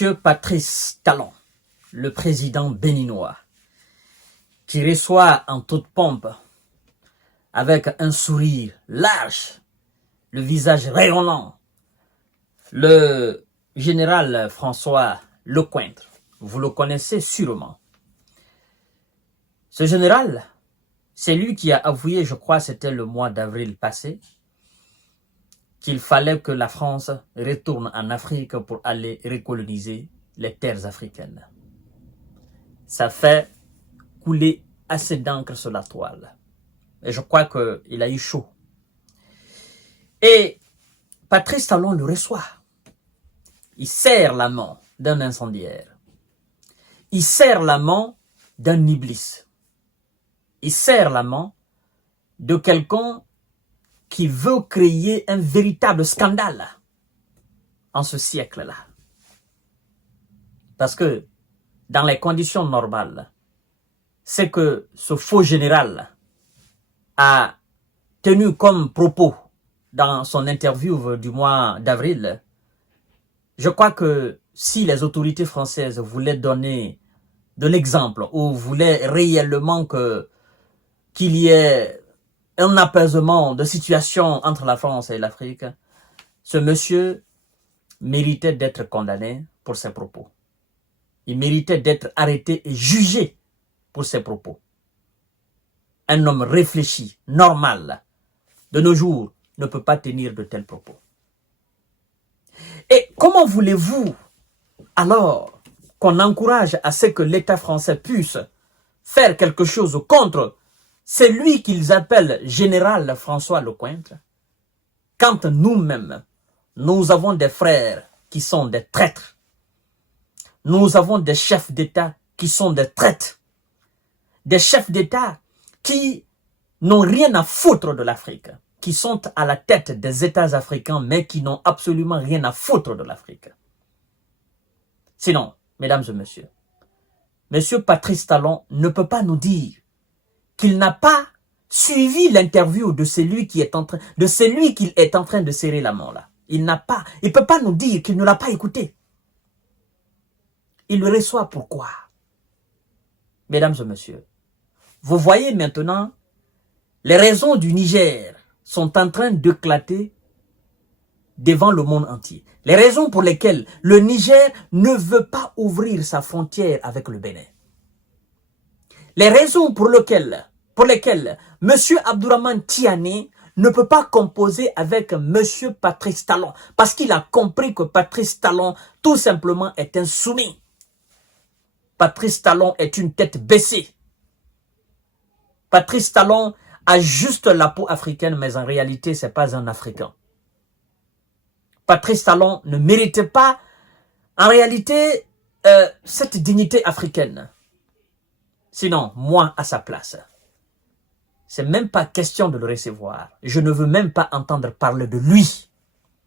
M. Patrice Talon, le président béninois, qui reçoit en toute pompe, avec un sourire large, le visage rayonnant, le général François Lecointre. Vous le connaissez sûrement. Ce général, c'est lui qui a avoué, je crois c'était le mois d'avril passé, qu'il fallait que la France retourne en Afrique pour aller recoloniser les terres africaines. Ça fait couler assez d'encre sur la toile. Et je crois qu'il a eu chaud. Et Patrice Talon le reçoit. Il serre la main d'un incendiaire. Il serre la main d'un iblis. Il serre la main de quelqu'un qui veut créer un véritable scandale en ce siècle-là. Parce que dans les conditions normales, c'est que ce faux général a tenu comme propos dans son interview du mois d'avril. Je crois que si les autorités françaises voulaient donner de l'exemple ou voulaient réellement qu'il y ait un apaisement de situation entre la France et l'Afrique, ce monsieur méritait d'être condamné pour ses propos. Il méritait d'être arrêté et jugé pour ses propos. Un homme réfléchi, normal, de nos jours, ne peut pas tenir de tels propos. Et comment voulez-vous alors qu'on encourage à ce que l'État français puisse faire quelque chose contre celui qu'ils appellent général François Lecointre, quand nous-mêmes, nous avons des frères qui sont des traîtres, nous avons des chefs d'État qui sont des traîtres, des chefs d'État qui n'ont rien à foutre de l'Afrique, qui sont à la tête des États africains, mais qui n'ont absolument rien à foutre de l'Afrique. Sinon, mesdames et messieurs, M. Patrice Talon ne peut pas nous dire qu'il n'a pas suivi l'interview de celui qu'il est en train de serrer la main là. Il ne peut pas nous dire qu'il ne l'a pas écouté. Il le reçoit pourquoi? Mesdames et messieurs, vous voyez maintenant, les raisons du Niger sont en train d'éclater devant le monde entier. Les raisons pour lesquelles le Niger ne veut pas ouvrir sa frontière avec le Bénin. Les raisons pour lesquelles M. Abdourahmane Tiani ne peut pas composer avec M. Patrice Talon. Parce qu'il a compris que Patrice Talon, tout simplement, est un soumis. Patrice Talon est une tête baissée. Patrice Talon a juste la peau africaine, mais en réalité, ce n'est pas un Africain. Patrice Talon ne méritait pas, en réalité, cette dignité africaine. Sinon, moi, à sa place, c'est même pas question de le recevoir. Je ne veux même pas entendre parler de lui.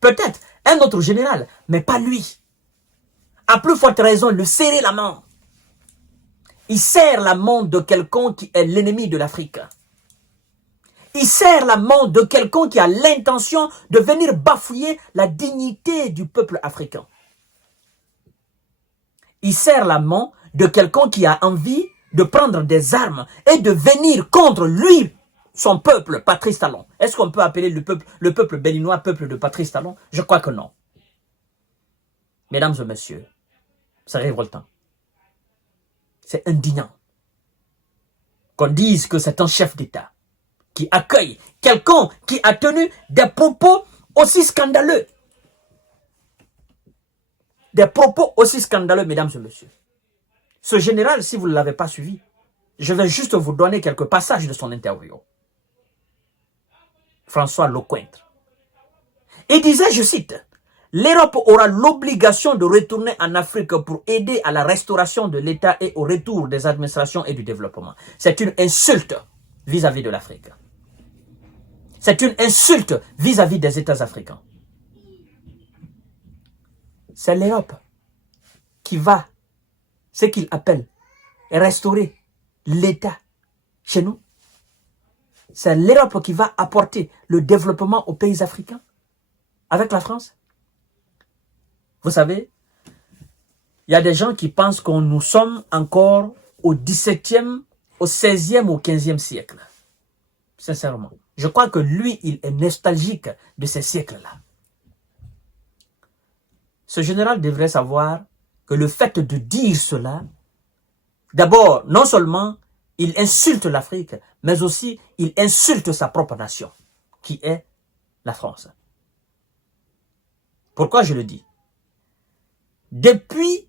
Peut-être un autre général, mais pas lui. À plus forte raison, le serrer la main. Il serre la main de quelqu'un qui est l'ennemi de l'Afrique. Il serre la main de quelqu'un qui a l'intention de venir bafouiller la dignité du peuple africain. Il serre la main de quelqu'un qui a envie de prendre des armes et de venir contre lui, son peuple, Patrice Talon. Est-ce qu'on peut appeler le peuple béninois peuple de Patrice Talon? Je crois que non. Mesdames et messieurs, c'est révoltant. C'est indignant qu'on dise que c'est un chef d'État qui accueille quelqu'un qui a tenu des propos aussi scandaleux. Des propos aussi scandaleux, mesdames et messieurs. Ce général, si vous ne l'avez pas suivi, je vais juste vous donner quelques passages de son interview. François Lecointre. Il disait, je cite, « L'Europe aura l'obligation de retourner en Afrique pour aider à la restauration de l'État et au retour des administrations et du développement. » C'est une insulte vis-à-vis de l'Afrique. C'est une insulte vis-à-vis des États africains. C'est l'Europe qui va, ce qu'il appelle, restaurer l'État chez nous. C'est l'Europe qui va apporter le développement aux pays africains avec la France. Vous savez, Il y a des gens qui pensent que nous sommes encore au 17e, au 16e, au 15e siècle. Sincèrement. Je crois que lui, il est nostalgique de ces siècles-là. Ce général devrait savoir que le fait de dire cela, d'abord, non seulement il insulte l'Afrique, mais aussi il insulte sa propre nation, qui est la France. Pourquoi je le dis? Depuis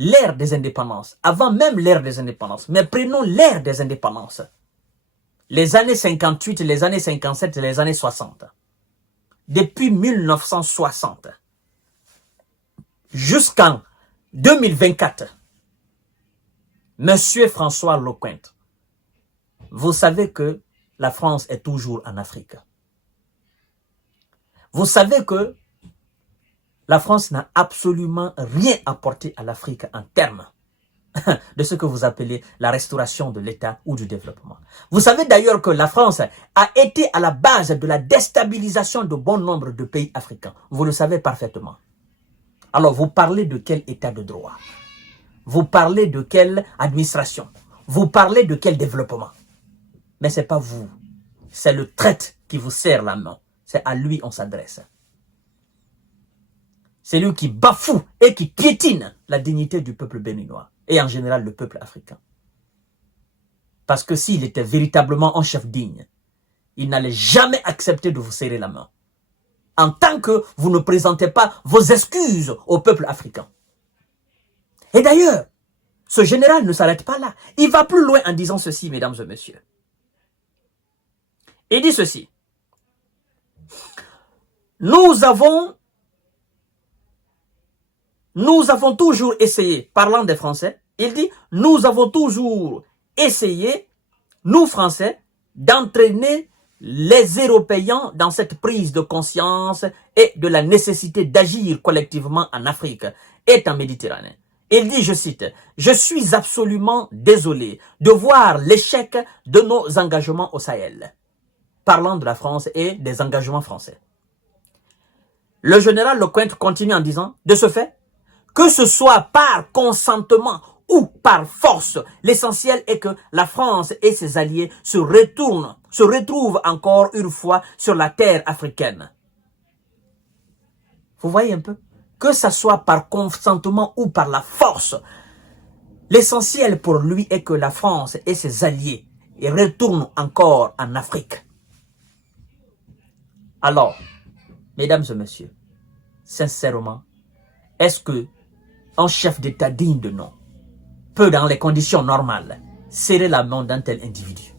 l'ère des indépendances, avant même l'ère des indépendances, mais prenons l'ère des indépendances, les années 58, les années 57, les années 60, depuis 1960 jusqu'en 2024, Monsieur François Lecointre, vous savez que la France est toujours en Afrique. Vous savez que la France n'a absolument rien apporté à l'Afrique en termes de ce que vous appelez la restauration de l'État ou du développement. Vous savez d'ailleurs que la France a été à la base de la déstabilisation de bon nombre de pays africains. Vous le savez parfaitement. Alors, vous parlez de quel État de droit? Vous parlez de quelle administration? Vous parlez de quel développement? Mais ce n'est pas vous. C'est le traître qui vous serre la main. C'est à lui on s'adresse. C'est lui qui bafoue et qui piétine la dignité du peuple béninois et en général le peuple africain. Parce que s'il était véritablement un chef digne, il n'allait jamais accepter de vous serrer la main. En tant que vous ne présentez pas vos excuses au peuple africain. Et d'ailleurs, ce général ne s'arrête pas là. Il va plus loin en disant ceci, mesdames et messieurs. Il dit ceci. Nous avons toujours essayé, parlant des Français, il dit, nous avons toujours essayé, nous Français, d'entraîner les Européens dans cette prise de conscience et de la nécessité d'agir collectivement en Afrique et en Méditerranée. Il dit, je cite, « Je suis absolument désolé de voir l'échec de nos engagements au Sahel. » Parlant de la France et des engagements français. Le général Lecointre continue en disant, de ce fait, que ce soit par consentement ou par force, l'essentiel est que la France et ses alliés se retrouvent encore une fois sur la terre africaine. Vous voyez un peu? Que ce soit par consentement ou par la force, l'essentiel pour lui est que la France et ses alliés retournent encore en Afrique. Alors, mesdames et messieurs, sincèrement, est-ce que un chef d'État digne de nom peut, dans les conditions normales, serrer la main d'un tel individu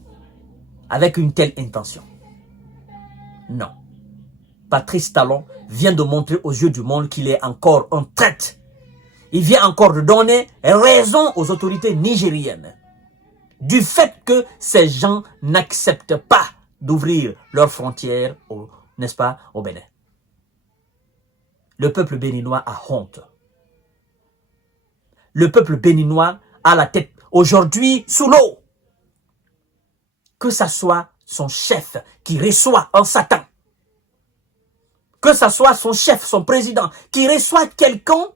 avec une telle intention? Non. Patrice Talon vient de montrer aux yeux du monde qu'il est encore un traître. Il vient encore de donner raison aux autorités nigériennes du fait que ces gens n'acceptent pas d'ouvrir leurs frontières, n'est-ce pas, au Bénin. Le peuple béninois a honte. Le peuple béninois a la tête aujourd'hui sous l'eau. Que ça soit son chef qui reçoit un Satan. Que ça soit son chef, son président, qui reçoit quelqu'un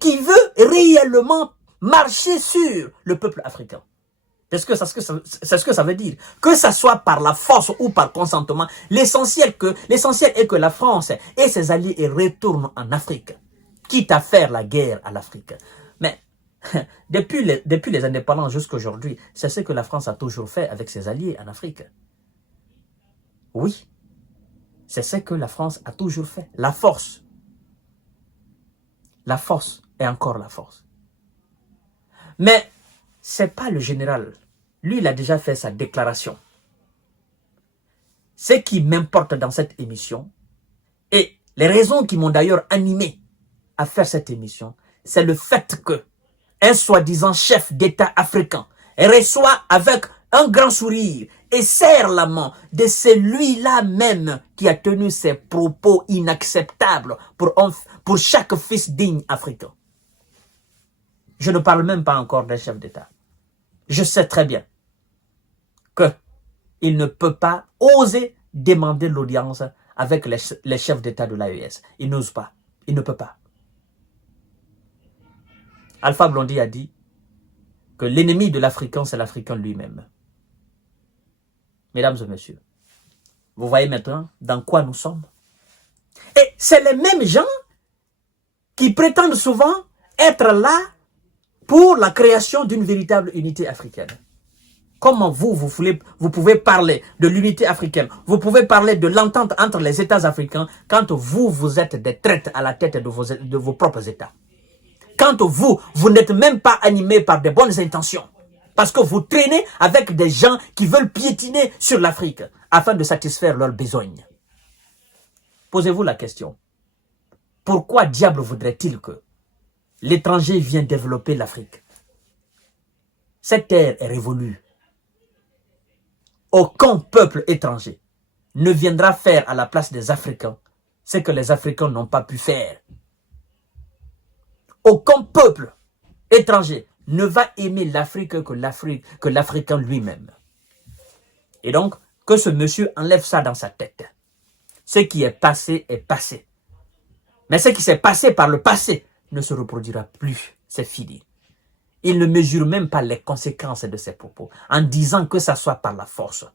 qui veut réellement marcher sur le peuple africain. C'est ce que ça veut dire. Que ça soit par la force ou par consentement, l'essentiel est que la France et ses alliés retournent en Afrique, quitte à faire la guerre à l'Afrique. Mais depuis les indépendances jusqu'à aujourd'hui, c'est ce que la France a toujours fait avec ses alliés en Afrique. Oui, c'est ce que la France a toujours fait. La force. La force et encore la force. Mais c'est pas le général. Lui, il a déjà fait sa déclaration. Ce qui m'importe dans cette émission, et les raisons qui m'ont d'ailleurs animé à faire cette émission, c'est le fait que un soi-disant chef d'État africain reçoit avec un grand sourire et serre la main de celui-là même qui a tenu ses propos inacceptables pour chaque fils digne africain. Je ne parle même pas encore d'un chef d'État. Je sais très bien qu'il ne peut pas oser demander l'audience avec les chefs d'État de l'AES. Il n'ose pas. Il ne peut pas. Alpha Blondy a dit que l'ennemi de l'Africain, c'est l'Africain lui-même. Mesdames et messieurs, vous voyez maintenant dans quoi nous sommes. Et c'est les mêmes gens qui prétendent souvent être là pour la création d'une véritable unité africaine. Comment vous pouvez parler de l'unité africaine, vous pouvez parler de l'entente entre les États africains quand vous êtes des traites à la tête de vos propres États. Quand vous n'êtes même pas animés par de bonnes intentions. Parce que vous traînez avec des gens qui veulent piétiner sur l'Afrique afin de satisfaire leurs besoins. Posez-vous la question. Pourquoi diable voudrait-il que l'étranger vienne développer l'Afrique? Cette terre est révolue. Aucun peuple étranger ne viendra faire à la place des Africains ce que les Africains n'ont pas pu faire. Aucun peuple étranger ne va aimer l'Afrique que l'Africain lui-même. Et donc, que ce monsieur enlève ça dans sa tête. Ce qui est passé est passé. Mais ce qui s'est passé par le passé ne se reproduira plus. C'est fini. Il ne mesure même pas les conséquences de ses propos en disant que ça soit par la force.